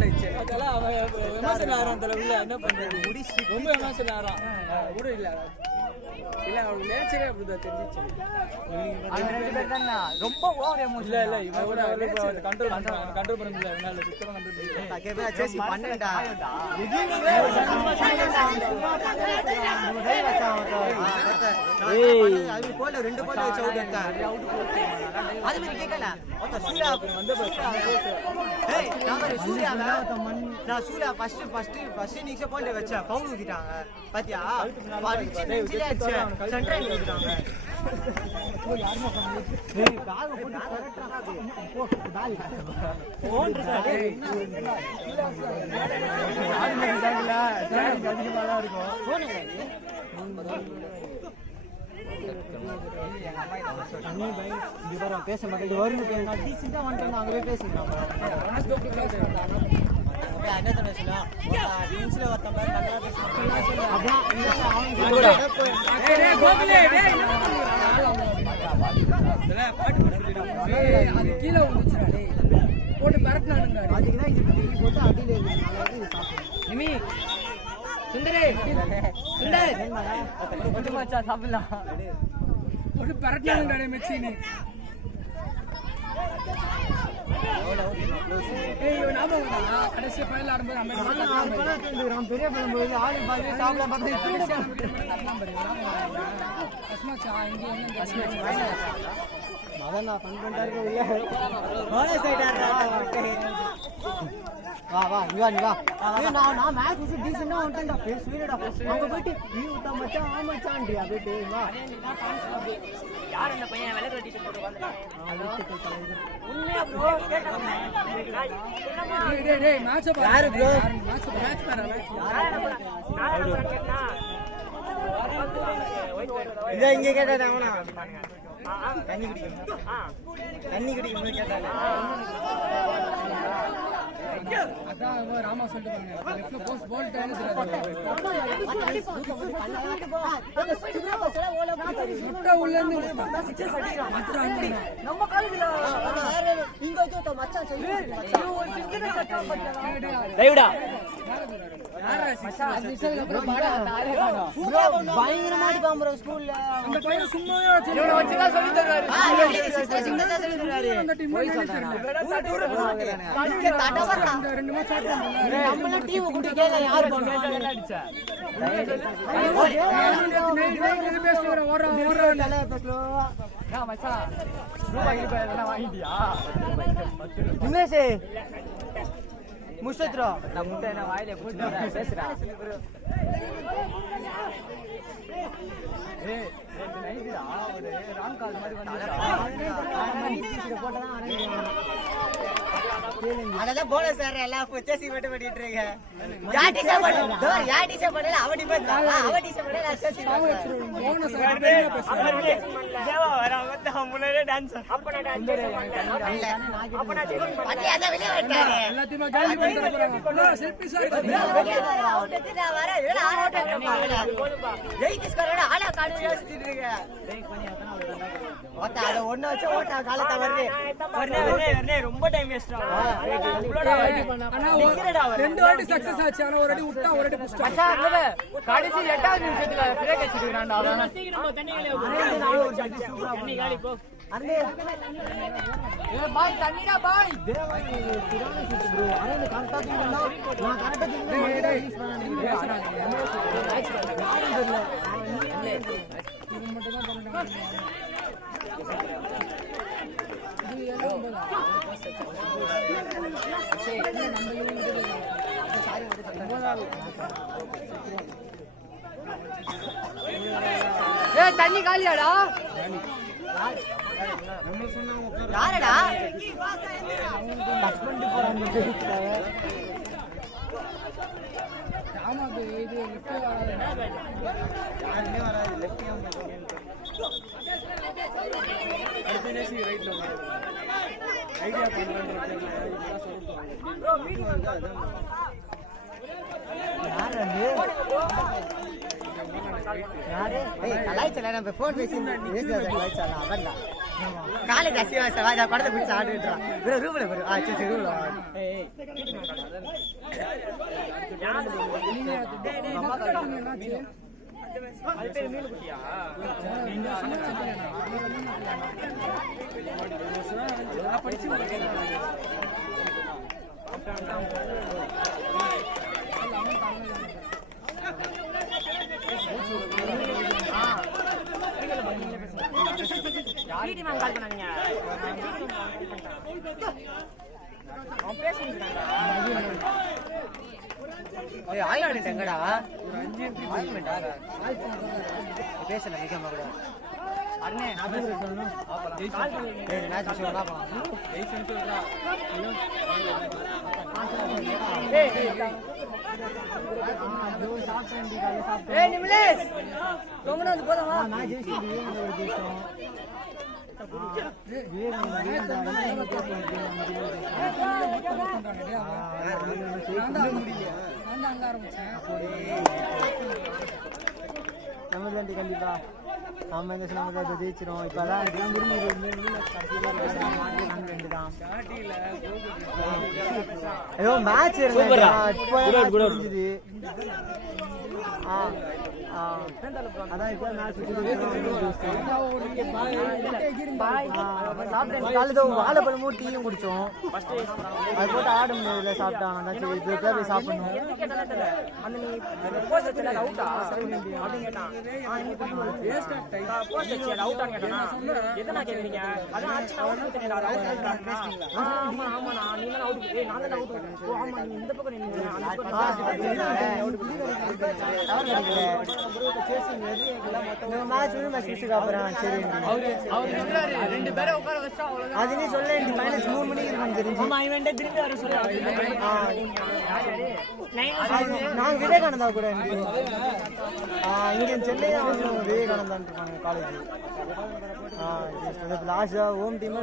Out ஆயிடுச்சு. அதெல்லாம் அவன் எமோஷன் ஆறான் தல உள்ள என்ன பண்றது? ரொம்ப எமோஷன் ஆறான். கூட இல்ல. இல்ல அவன் நேச்சரே அப்படிதான் தெரிஞ்சிச்சு. அந்த ரெண்டு பேர் தான் ரொம்ப ஓவர் எமோஷன். இல்ல இவன் கூட கண்ட்ரோல் பண்ண முடியல. என்னால சுத்தமா கண்ட்ரோல் பண்ண முடியல. கேவே சேசி பண்ணடா. ஏய் அது போல ரெண்டு போல வச்சு அவுட் எடுத்தா. அது மாதிரி கேக்கல. ஓட்ட சூர்யா வந்து ஏய் நம்பர் சூர்யா நான் சூர்யா ஃபர்ஸ்ட் இன்னிங்ஸ் பாயிண்ட் வச்சா ஃபவுல் ஊத்திட்டாங்க. பாத்தியா? அடிச்சு நெஞ்சில அடிச்சு சென்ட்ரல் ஊத்திட்டாங்க. ஏய் காக போட்டு கரெக்ட்டா போ டாலி ஓன்றா டேய் ஆடு மேல டாலி அதிகமா இருக்கும். போனே பேச மாட்டேன் வரும் டீசெண்டா வந்துட்டாங்க அங்கவே பேசிக்கிறாங்க. என்ன தானே சொன்னா டீம்ஸ்ல வரத மாதிரி நல்லா பேசுறாங்க. பாட்டு அது கீழே வந்துச்சுடா டேய் போட்டு பரட்டனானுங்க. அதுக்கு தான் இது போட்டு அடியில நிமி சுந்தரே சுந்தர் கொஞ்சம் மச்சா சாப்பிடலாம் போட்டு பரட்டனானுங்க டேய் மெச்சினி. ஏய் நாமடா கடைசி ஃபைனல் ஆடும்போது அமெரிக்கா பெரிய படம் போய் ஆளு பாதி சாப்பிட பார்த்தா அஸ்மாச்சா இங்க என்ன அஸ்மாச்சா மதனா ஃபன் பண்ணிட்டா இருக்க இல்ல வாடா சைடா வா வா நீ வா ஏய் நான் மேட்ச் வந்து டீசன்ட்டா வந்துட்டேன்டா பேசுவீடா அங்க போய்ட்டு நீ உத்தா மச்சான் ஆ மச்சான்டியா போய்ட்டு வா யார் அந்த பையன் வெள்ளை கலர் டி-ஷர்ட் போட்டு வந்தானே உண்மையா ப்ரோ கேட்டாங்க டேய் மேட்ச் பாரு யாரு ப்ரோ மேட்ச் பாரு இத இங்க கேட்டானே அவனா தண்ணி குடிக்கணும் கேட்டானே அதான் ராமா சொல்லிட்டாங்க லெஃப்ட்ல போஸ்ட் பால் டைம் சுட்ட உள்ள இருந்து நம்ம காலேஜ்ல இங்க வந்து மச்சான் சொல்லி ஒரு சிஸ்டர் சட்டா பண்ணா டேவிடா யாரா சிஸ்டர் அப்புறம் பாடா பயங்கரமா அடிப்பான் bro ஸ்கூல்ல அந்த பையன் சும்மாவே இவனை வச்சு தான் சொல்லி தருவாரு சிஸ்டர் சின்னதா சொல்லி தருவாரு அந்த டீம் போய் சொல்றானே இங்க தடவறா ரெண்டு மேட்ச் ஆடுறாங்க நம்மள டீம் கூட்டி கேங்க யார் பண்ணா அடிச்சா இது பேஸ்ட் ஓடுற நல்லா பேஸ்லோவா யா மச்சான் ரூபாய் எல்லாம் வாங்கிட்டியா இன்னேசே முஸ்தத்ரா நான் முட்டை என்ன வாயில போட்டு பேசுறா ஏய் ரெண்டு நைட்டா ஒரு ராங் கால் மாதிரி வந்து போட்டதான் அதெல்லாம் போனஸ் சார் எல்லாம் பச்சசி மட்டும் பண்ணிட்டு இருக்கீங்க யாட்டி சே பண்ணல யாட்டி சே பண்ணல அவடி பண்ணா அவடி சே பண்ணல அசசி போனஸ் தேவா வர வந்து முன்னே டான்ஸ் அப்பனா டான்ஸ் அப்பனா பத்தி அத வெளிய விட்டாரு எல்லாத்தையும் காலி பண்ணி போறாங்க செல்ஃபி சார் அவுட் எடுத்துடா வர ஏடா அவுட் எடுத்துடா ஜெயிக்கு ஸ்கோரோட ஆளா காடு யோசிச்சிட்டு பிரேக் பண்ணி ஓட்ட அத ஒண்ணு வச்சு ஓட்ட காலத்த வரனே ரொம்ப டைம் வேஸ்ட் ஆகும் ரெண்டு வாட்டி சக்சஸ் ஆச்சு ஆனா ஒரு அடி விட்டா ஒரு அடி புஷ்டா அச்சா இல்ல கடைசி 8வது நிமிஷத்துல பிரேக் அடிச்சிருக்கான்டா அவன் சீக்கிரமா தண்ணி காலி போ அண்ணே ஏ பாய் தண்ணிடா பாய் தேவாய் திரானி சிட்டு ப்ரோ அரே கரெக்ட்டா தீங்கனா நான் கரெக்ட்டா தீங்கனா பேசுறாங்க மேட்ச் யாரும் தெரியல இது மட்டும் தான் பண்ணறாங்க இது எல்லாம் போதா சரி நம்ம யூனிட் சாரி ஏய் தண்ணி காலியாடா நம்ம சொன்னாங்க உட்கார யாரடா டச் பண்ணி போறாங்க ராமாக்கு இது லெஃப்ட் வராது யாருமே வராது லெஃப்ட் ஏன் போறீங்க அடுத்த நேசி ரைட்ல வர ஐடியா பண்றேன்னு ப்ரோ வீடியோ வந்தா யாரு ஏய் கலாய்ச்சல நம்ம ஃபோன் பேசி பேசுறத கலாய்ச்சல அவன்டா காலேஜ் அசிவாசம் வாஜா படத்தை பிடிச்சி ஆடுறான் ப்ரோ ரூம்ல ப்ரோ சரி ரூம்ல கால் பண்ணாங்க எங்கடா பேசல மிக நமதாண்டி கண்டிப்பா ஆமா இந்த நம்ம ஜெயிச்சிரும் இப்பதான் ஏதோ மேட்ச் இருந்தது அதான் இப்போ சாப்பிட்டேன் வாழைப்பழம் டீயும் குடிச்சோம் அது போட்டு ஆட முடியல சாப்பிட்டாங்க சரி போய் சாப்பிடணும் அதுலயே சொல்ல மைனஸ் 3 மணிக்கு இருக்கும் தெரிஞ்சு நாங்க விவேகானந்தா கூட இங்க சென்னை விவேகானந்தான் இருப்பாங்க காலேஜ் லாஸ்டா ஹோம் டீம்